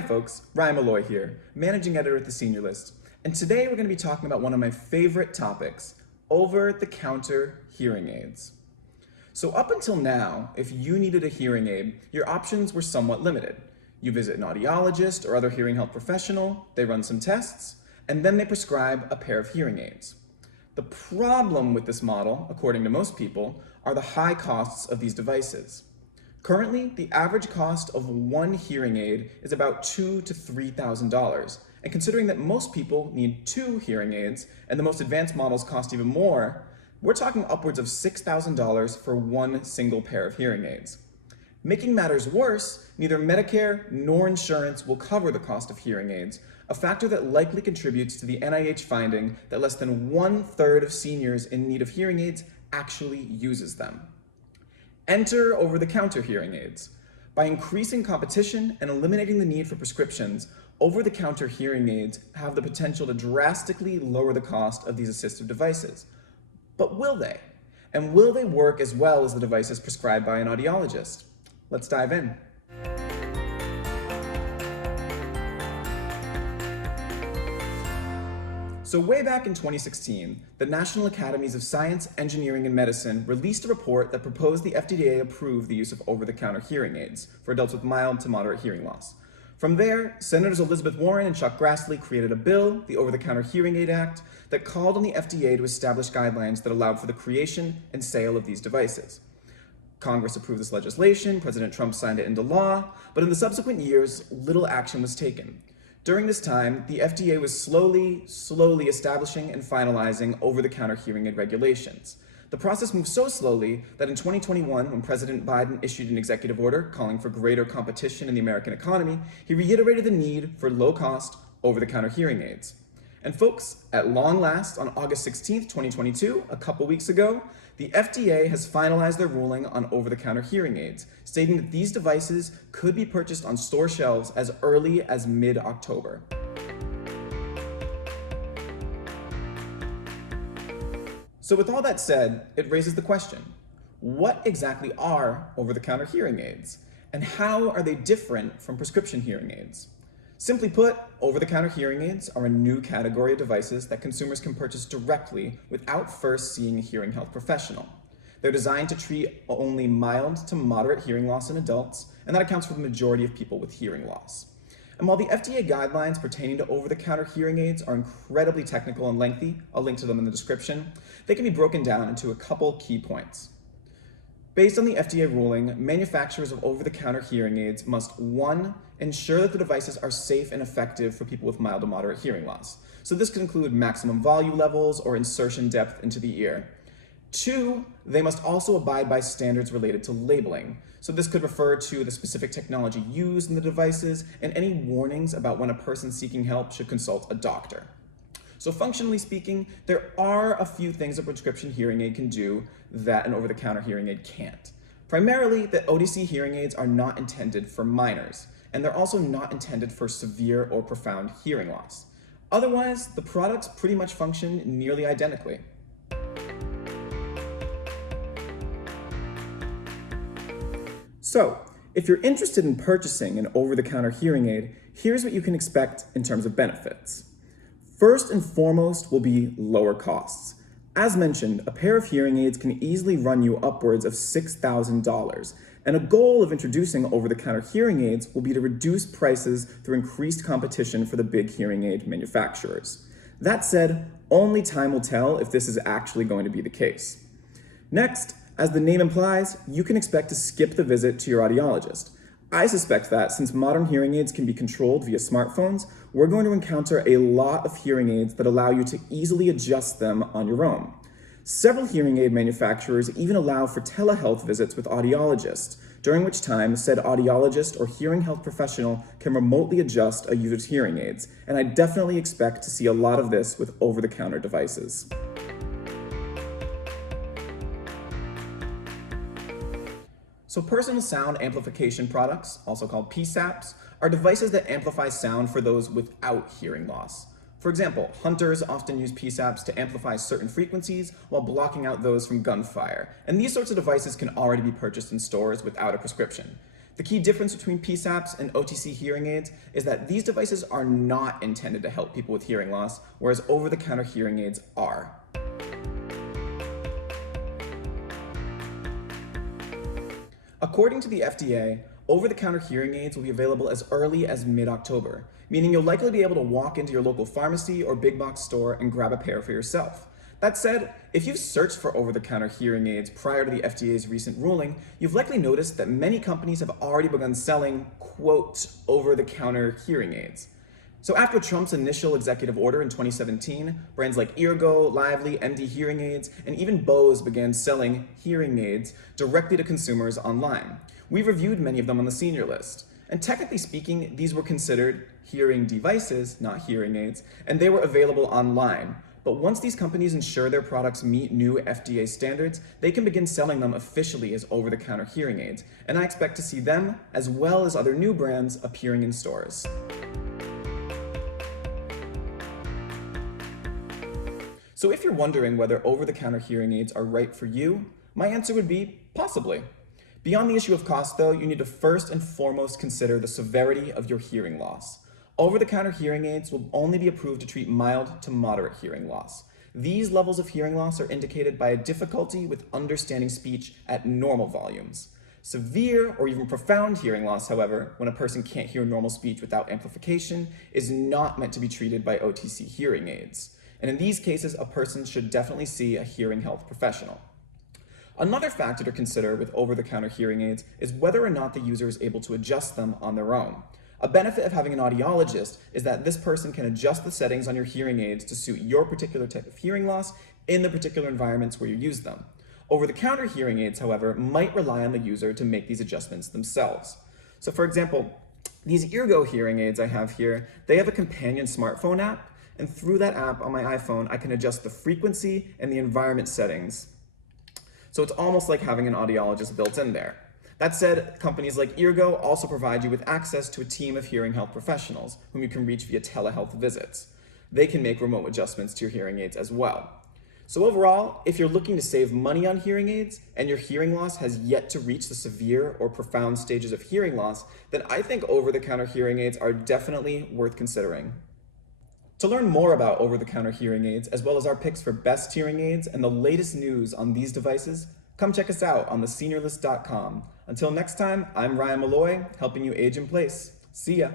Hi folks, Ryan Malloy here, Managing Editor at the Senior List, and today we're going to be talking about one of my favorite topics, over-the-counter hearing aids. So up until now, if you needed a hearing aid, your options were somewhat limited. You visit an audiologist or other hearing health professional, they run some tests, and then they prescribe a pair of hearing aids. The problem with this model, according to most people, are the high costs of these devices. Currently, the average cost of one hearing aid is about $2,000 to $3,000. And considering that most people need two hearing aids, and the most advanced models cost even more, we're talking upwards of $6,000 for one single pair of hearing aids. Making matters worse, neither Medicare nor insurance will cover the cost of hearing aids, a factor that likely contributes to the NIH finding that less than 1/3 of seniors in need of hearing aids actually uses them. Enter over-the-counter hearing aids. By increasing competition and eliminating the need for prescriptions, over-the-counter hearing aids have the potential to drastically lower the cost of these assistive devices. But will they? And will they work as well as the devices prescribed by an audiologist? Let's dive in. So way back in 2016, the National Academies of Science, Engineering, and Medicine released a report that proposed the FDA approve the use of over-the-counter hearing aids for adults with mild to moderate hearing loss. From there, Senators Elizabeth Warren and Chuck Grassley created a bill, the Over-the-Counter Hearing Aid Act, that called on the FDA to establish guidelines that allowed for the creation and sale of these devices. Congress approved this legislation, President Trump signed it into law, but in the subsequent years, little action was taken. During this time, the FDA was slowly establishing and finalizing over-the-counter hearing aid regulations. The process moved so slowly that in 2021, when President Biden issued an executive order calling for greater competition in the American economy, he reiterated the need for low-cost, over-the-counter hearing aids. And folks, at long last, on August 16th, 2022, a couple weeks ago, the FDA has finalized their ruling on over-the-counter hearing aids, stating that these devices could be purchased on store shelves as early as mid-October. So with all that said, it raises the question, what exactly are over-the-counter hearing aids? And how are they different from prescription hearing aids? Simply put, over-the-counter hearing aids are a new category of devices that consumers can purchase directly without first seeing a hearing health professional. They're designed to treat only mild to moderate hearing loss in adults, and that accounts for the majority of people with hearing loss. And while the FDA guidelines pertaining to over-the-counter hearing aids are incredibly technical and lengthy, I'll link to them in the description, they can be broken down into a couple key points. Based on the FDA ruling, manufacturers of over-the-counter hearing aids must 1. Ensure that the devices are safe and effective for people with mild to moderate hearing loss. So this could include maximum volume levels or insertion depth into the ear. 2. They must also abide by standards related to labeling. So this could refer to the specific technology used in the devices and any warnings about when a person seeking help should consult a doctor. So functionally speaking, there are a few things a prescription hearing aid can do that an over-the-counter hearing aid can't. Primarily, the OTC hearing aids are not intended for minors, and they're also not intended for severe or profound hearing loss. Otherwise, the products pretty much function nearly identically. So, if you're interested in purchasing an over-the-counter hearing aid, here's what you can expect in terms of benefits. First and foremost will be lower costs. As mentioned, a pair of hearing aids can easily run you upwards of $6,000, and a goal of introducing over-the-counter hearing aids will be to reduce prices through increased competition for the big hearing aid manufacturers. That said, only time will tell if this is actually going to be the case. Next, as the name implies, you can expect to skip the visit to your audiologist. I suspect that since modern hearing aids can be controlled via smartphones, we're going to encounter a lot of hearing aids that allow you to easily adjust them on your own. Several hearing aid manufacturers even allow for telehealth visits with audiologists, during which time said audiologist or hearing health professional can remotely adjust a user's hearing aids, and I definitely expect to see a lot of this with over-the-counter devices. So personal sound amplification products, also called PSAPs, are devices that amplify sound for those without hearing loss. For example, hunters often use PSAPs to amplify certain frequencies while blocking out those from gunfire, and these sorts of devices can already be purchased in stores without a prescription. The key difference between PSAPs and OTC hearing aids is that these devices are not intended to help people with hearing loss, whereas over-the-counter hearing aids are. According to the FDA, over-the-counter hearing aids will be available as early as mid-October, meaning you'll likely be able to walk into your local pharmacy or big box store and grab a pair for yourself. That said, if you've searched for over-the-counter hearing aids prior to the FDA's recent ruling, you've likely noticed that many companies have already begun selling, quote, over-the-counter hearing aids. So after Trump's initial executive order in 2017, brands like Eargo, Lively, MD Hearing Aids, and even Bose began selling hearing aids directly to consumers online. We've reviewed many of them on the senior list. And technically speaking, these were considered hearing devices, not hearing aids, and they were available online. But once these companies ensure their products meet new FDA standards, they can begin selling them officially as over-the-counter hearing aids, and I expect to see them, as well as other new brands, appearing in stores. So if you're wondering whether over-the-counter hearing aids are right for you, my answer would be possibly. Beyond the issue of cost, though, you need to first and foremost consider the severity of your hearing loss. Over-the-counter hearing aids will only be approved to treat mild to moderate hearing loss. These levels of hearing loss are indicated by a difficulty with understanding speech at normal volumes. Severe or even profound hearing loss, however, when a person can't hear normal speech without amplification, is not meant to be treated by OTC hearing aids. And in these cases, a person should definitely see a hearing health professional. Another factor to consider with over-the-counter hearing aids is whether or not the user is able to adjust them on their own. A benefit of having an audiologist is that this person can adjust the settings on your hearing aids to suit your particular type of hearing loss in the particular environments where you use them. Over-the-counter hearing aids, however, might rely on the user to make these adjustments themselves. So for example, these Eargo hearing aids I have here, they have a companion smartphone app, and through that app on my iPhone, I can adjust the frequency and the environment settings. So it's almost like having an audiologist built in there. That said, companies like Eargo also provide you with access to a team of hearing health professionals whom you can reach via telehealth visits. They can make remote adjustments to your hearing aids as well. So overall, if you're looking to save money on hearing aids and your hearing loss has yet to reach the severe or profound stages of hearing loss, then I think over-the-counter hearing aids are definitely worth considering. To learn more about over-the-counter hearing aids, as well as our picks for best hearing aids and the latest news on these devices, come check us out on theseniorlist.com. Until next time, I'm Ryan Malloy, helping you age in place. See ya.